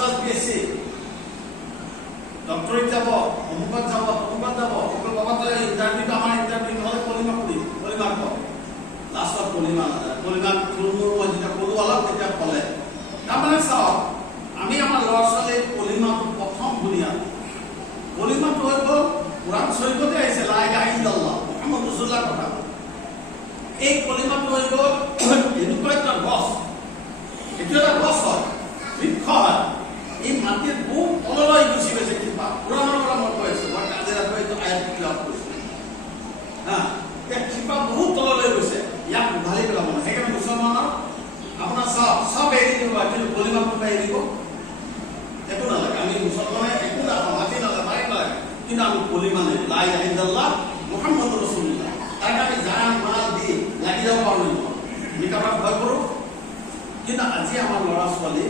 class BSc doctorate যাব অমুকত যাব বাবা তই ইণ্টাৰভিউটো আমাৰ ইণ্টাৰভিউ নহ'লে পলিমাৰ লাষ্টত পলিমাৰ থুলমূল মই যেতিয়া ক'লো অলপ তেতিয়া ক'লে তাৰমানে চাওক আমি আমাৰ ল'ৰা ছোৱালীৰ পলিমাৰটো প্ৰথম বুনিয়াদ পলিমাৰটো হৈ গ'ল কোৰআন শৰীফতে আহিছে লা ইলাহা ইল্লাল্লাহ মুহাম্মদ ৰাসূলুল্লাহ কথা এই পলিমাৰটো হৈ গ'ল এনেকুৱা এটা গছ এইটো এটা গছ হয় বৃক্ষ হয় এই মাটিৰ বহুত তললৈ গুচি গৈছে কিবা পুৰাণৰ পৰা মই কৈ আছো মই কালি ৰাতি এইটো আয়াত ক্লাছ কৰিছোঁ কিবা বহুত তললৈ গৈছে ইয়াক উভালি পেলাব নহয় সেইকাৰণে মুছলমানৰ আপোনাৰ চব এৰি দিব কিন্তু পলিমাৰটো এৰি দিব একো নালাগে আমি মুছলমানে একো নাখাওঁ মাটি নালাগে মাৰি নালাগে কিন্তু আমি পলিমানে লা ইলাহা ইল্লাল্লাহ মুহাম্মদ ৰাসূলুল্লাহ তাক আমি জান মাল দি লাগি যাব পাৰোঁ আমি কাৰোবাক ভয় কৰোঁ কিন্তু আজি আমাৰ ল'ৰা ছোৱালী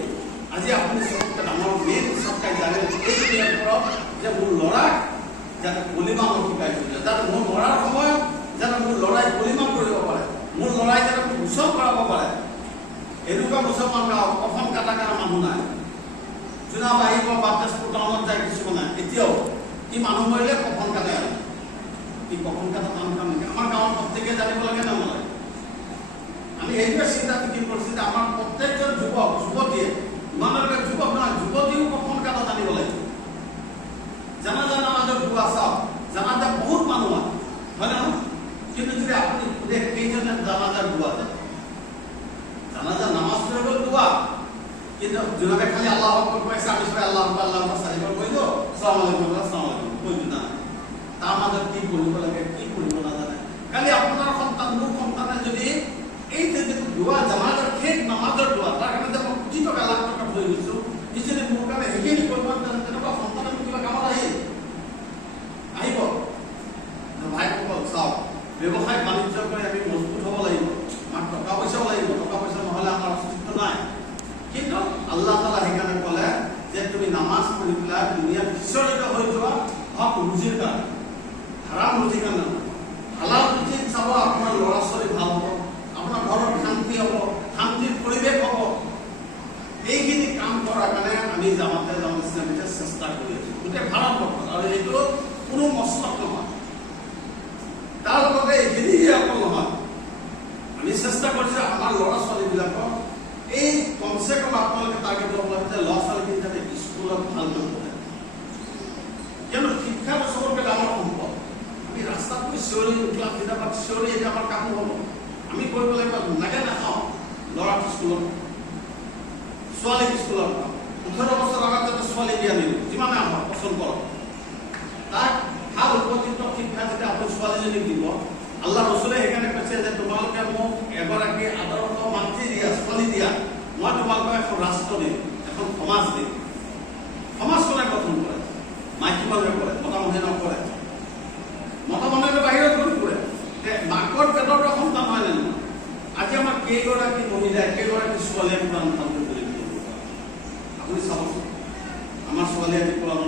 আজি আপুনি চবতকৈ ডাঙৰ মেইন চৰকাৰী জানে এইটোৰ ওপৰত যে মোৰ ল'ৰাক যাতে পলিমাৰ শিকাইছোঁ যাতে মোৰ মৰাৰ সময়ত যাতে মোৰ ল'ৰাই পলিমাৰ কৰিব পাৰে মোৰ ল'ৰাই যাতে মুছল কৰাব পাৰে এনেকুৱা মুছলমান গাঁও কফন কাটা কাৰণে মানুহ নাই জোনাব আহিব বা তেজপুৰ টাউনত যায় কিছুমানে এতিয়াও ই মানুহ মৰিলে কফন কাটে আৰু ই কফন কাটা কাম নেকি আমাৰ গাঁৱৰ প্ৰত্যেকে জানিব লাগে নালাগে আমি এইটোৱে চিন্তা ফিকিৰ কৰিছোঁ যে আমাৰ প্ৰত্যেকজন যুৱক যুৱতীয়ে ইমানলৈকে যুৱক নহয় যুৱতীও কফন কাটা জানিব লাগিব জানাজা নামাজৰ দোৱা চাওক জানাজা বহুত মানুহ হয় নহয় কিন্তু যদি আপুনি কেইজনে জানাজাৰ দোৱা যায় জানাজা নামাজ হৈ গ'ল দোৱা কিন্তু যোনে খালি আল্লাহ আকবাৰ কৈছে আমি সবাই আল্লাহ আকবাৰ চাৰিবাৰ কৈ দিওঁ আসসালামু আলাইকুম কৈ দিওঁ না তাৰ মাজত কি পঢ়িব লাগে কি পঢ়িব নাজানে খালি আপোনাৰ সন্তান মোৰ সন্তানে যদি এই যে দোৱা জানাজাৰ শেষ নামাজৰ দোৱা তাৰ কাৰণে মই কোটি টকা লাখ টকা লৈ গৈছোঁ যিজনে মোৰ কাৰণে সেইখিনি কৰিব তেনেকুৱা সন্তানে মোৰ কিবা কামত আহিব ভাইসকল চাওক ব্যৱসায় বাণিজ্য কৰি আমি মজবুত হ'ব লাগিব আমাৰ টকা পইচাও লাগিব টকা পইচা নহ'লে আমাৰ অস্তিত্ব নাই কিন্তু আল্লাহ তাআলা সেইকাৰণে ক'লে যে তুমি নামাজ পঢ়ি পেলাই দুনিয়াত বিচৰিত হৈ যোৱা হক ৰুজিৰ কাৰণে হাৰাম ৰুজিৰ কাৰণে হালাল ৰুজি চাব আপোনাৰ ল'ৰা ছোৱালী ভাল হ'ব আপোনাৰ ঘৰত শান্তি হ'ব শান্তিৰ পৰিৱেশ হ'ব এইখিনি কাম কৰাৰ কাৰণে আমি জামাতে ইছলামীতে চেষ্টা কৰি আছোঁ গোটেই ভাৰতবৰ্ষত আৰু এইটো কোনো মছলক নহয় তাৰ লগতে এইখিনি অকল নহয় আমি চেষ্টা কৰিছোঁ আমাৰ ল'ৰা ছোৱালীবিলাকক এই কমচে কম আপোনালোকে টাৰ্গেট ল'ব লাগে যে ল'ৰা ছোৱালীখিনি যাতে স্কুলত ভালকৈ পঢ়ে কিয়নো শিক্ষাটো চবতকৈ ডাঙৰ সম্পদ আমি ৰাস্তাত গৈ চিঞৰি ক্লাছ কিতাপত চিঞৰি এতিয়া আমাৰ কাম হ'ব আমি কৰিব লাগিব লাগে নাখাওঁ ল'ৰাক স্কুলত ছোৱালীক স্কুলত 18 বছৰ আগত যাতে ছোৱালী বিয়া নিদিওঁ যিমানে আমাৰ পচন্দ কৰক তাক ভাল উপযুক্ত শিক্ষা যেতিয়া আপুনি ছোৱালীজনীক দিব আল্লাহ ৰসুলে সেইকাৰণে কৈছে যে তোমালোকে মোক এগৰাকী আদৰ্শ মাতৃ দিয়া ছোৱালী দিয়া মই তোমালোকক এখন ৰাষ্ট্ৰ দিম এখন সমাজ দিম সমাজখনে গঠন কৰে মাইকী মানুহে কৰে মতা মানুহে নকৰে মতা মানুহে বাহিৰত ঘূৰি ফুৰে মাকৰ পেটৰ সন্তান হয় নে নহয় আজি আমাৰ কেইগৰাকী মহিলাই কেইগৰাকী ছোৱালীয়ে কোৰআন ভালকৈ পঢ়ি আপুনি চাবচোন আমাৰ ছোৱালীয়ে কোৰআন